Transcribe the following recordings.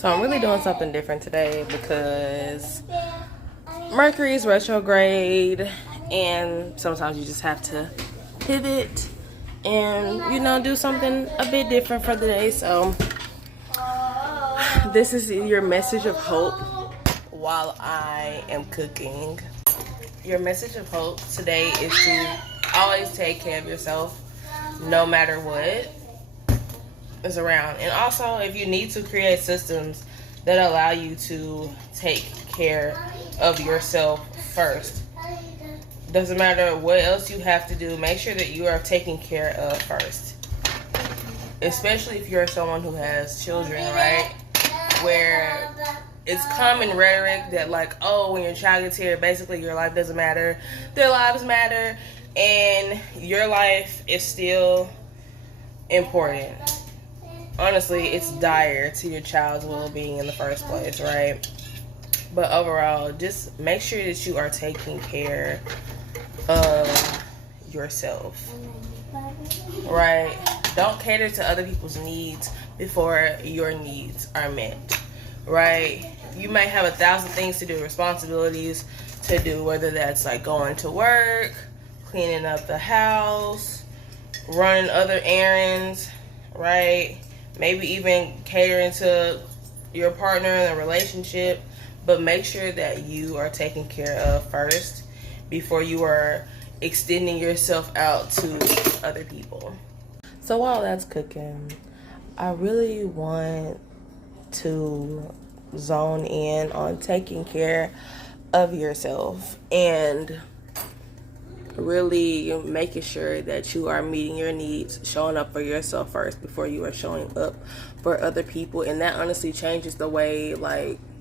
So I'm really doing something different today because Mercury is retrograde and sometimes you just have to pivot and, do something a bit different for the day. So this is your message of hope while I am cooking. Your message of hope today is to always take care of yourself no matter what is around. And also, if you need to create systems that allow you to take care of yourself first. Doesn't matter what else you have to do, make sure that you are taken care of first. Especially if you're someone who has children, right? Where it's common rhetoric that like, oh, when your child gets here, basically your life doesn't matter. Their lives matter, and your life is still important. Honestly, it's dire to your child's well-being in the first place, right? But overall, just make sure that you are taking care of yourself, right? Don't cater to other people's needs before your needs are met, right? You may have 1,000 things to do, responsibilities to do, whether that's like going to work, cleaning up the house, running other errands, right? Maybe even catering to your partner in a relationship, but make sure that you are taken care of first before you are extending yourself out to other people. So while that's cooking, I really want to zone in on taking care of yourself and really making sure that you are meeting your needs, showing up for yourself first before you are showing up for other people. And that honestly changes the way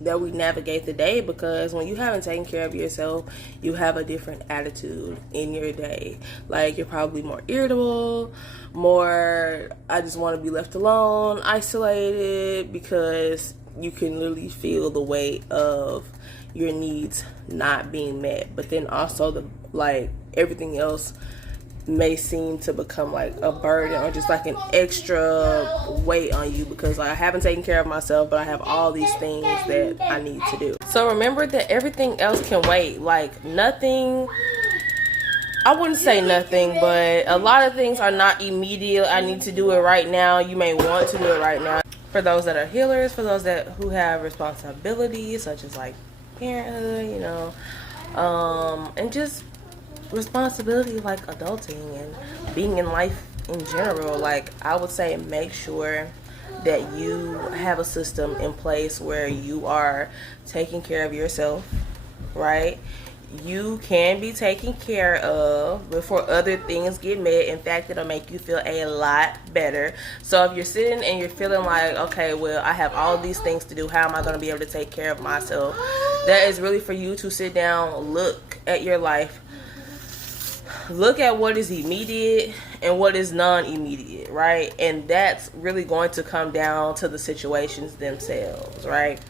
that we navigate the day, because when you haven't taken care of yourself, you have a different attitude in your day. Like, you're probably more irritable, more I just want to be left alone, isolated, because you can literally feel the weight of your needs not being met. But then also everything else may seem to become like a burden or just like an extra weight on you, because I haven't taken care of myself, but I have all these things that I need to do. So remember that everything else can wait. Like, nothing, I wouldn't say nothing, but a lot of things are not immediate. I need to do it right now. You may want to do it right now. For those that are healers, for those who have responsibilities such as like parenthood, and just responsibility like adulting and being in life in general, like I would say make sure that you have a system in place where you are taking care of yourself, right? You can be taken care of before other things get met. In fact, it'll make you feel a lot better. So if you're sitting and you're feeling like, okay, well, I have all these things to do, how am I going to be able to take care of myself? That is really for you to sit down, look at your life, look at what is immediate and what is non-immediate, right? And that's really going to come down to the situations themselves, right?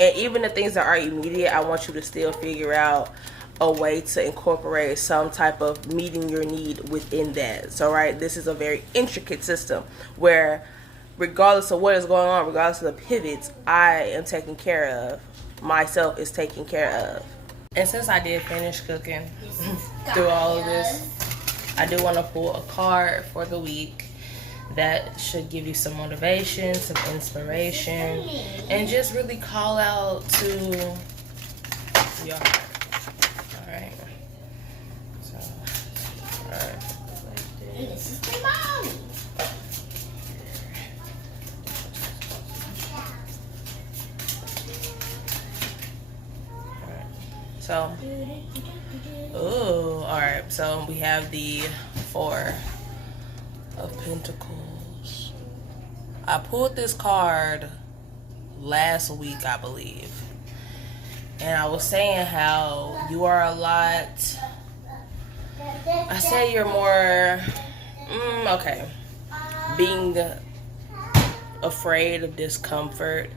And even the things that are immediate, I want you to still figure out a way to incorporate some type of meeting your need within that. So, right, this is a very intricate system where regardless of what is going on, regardless of the pivots, I am taking care of. Myself is taken care of. And since I did finish cooking through all of this, I do want to pull a card for the week that should give you some motivation, some inspiration, and just really call out to your heart. Alright. So, alright. Hey, this is my mom. So, alright, so we have the 4 of Pentacles. I pulled this card last week, I believe. And I was saying how you are a lot, I say you're more, being afraid of discomfort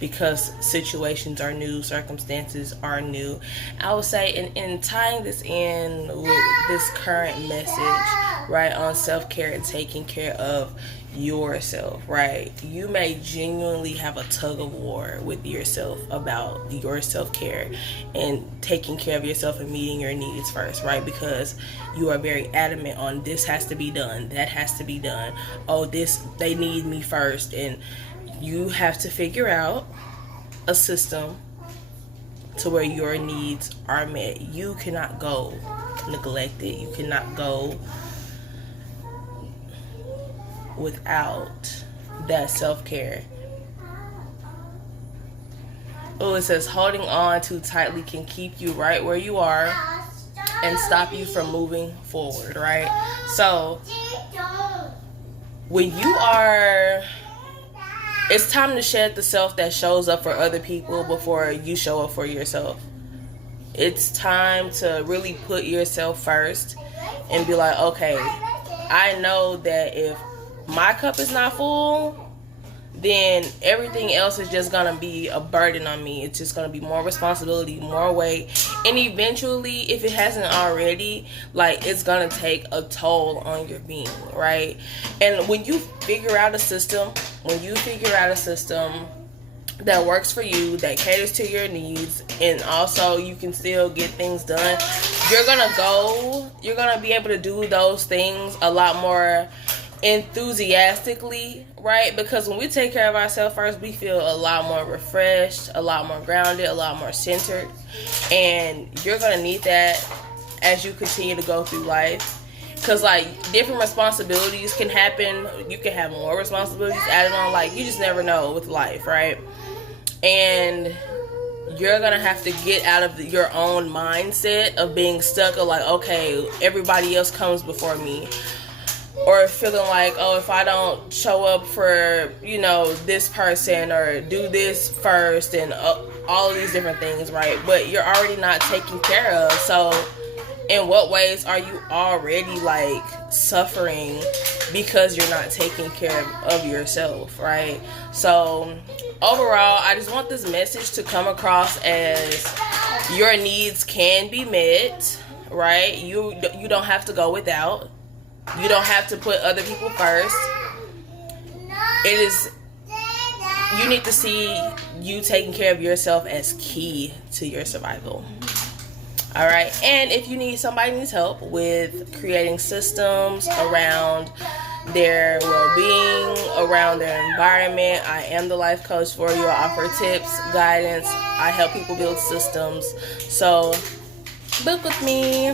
because situations are new, circumstances are new. I would say in tying this in with this current message, right, on self-care and taking care of yourself, right? You may genuinely have a tug of war with yourself about your self-care and taking care of yourself and meeting your needs first, right? Because you are very adamant on this has to be done, that has to be done. Oh, this, they need me first. And you have to figure out a system to where your needs are met. You cannot go neglected. You cannot go without that self-care. Oh, it says holding on too tightly can keep you right where you are and stop you from moving forward, right? So when you are, it's time to shed the self that shows up for other people before you show up for yourself. It's time to really put yourself first and be like, okay, I know that if my cup is not full, then everything else is just gonna be a burden on me. It's just gonna be more responsibility, more weight, and eventually, if it hasn't already, like, it's gonna take a toll on your being, right? And when you figure out a system, that works for you, that caters to your needs, and also you can still get things done, you're gonna be able to do those things a lot more enthusiastically, right? Because when we take care of ourselves first, we feel a lot more refreshed, a lot more grounded, a lot more centered, and you're gonna need that as you continue to go through life. Because, like, different responsibilities can happen. You can have more responsibilities added on. Like, you just never know with life, right? And you're gonna have to get out of your own mindset of being stuck of like, okay, everybody else comes before me. Or feeling like, oh, if I don't show up for, this person or do this first and all of these different things, right? But you're already not taken care of. So in what ways are you already, like, suffering because you're not taking care of yourself, right? So overall, I just want this message to come across as your needs can be met, right? You don't have to go without. You don't have to put other people first. You need to see you taking care of yourself as key to your survival. All right. And if somebody needs help with creating systems around their well-being, around their environment, I am the life coach for you. I offer tips, guidance. I help people build systems. So book with me.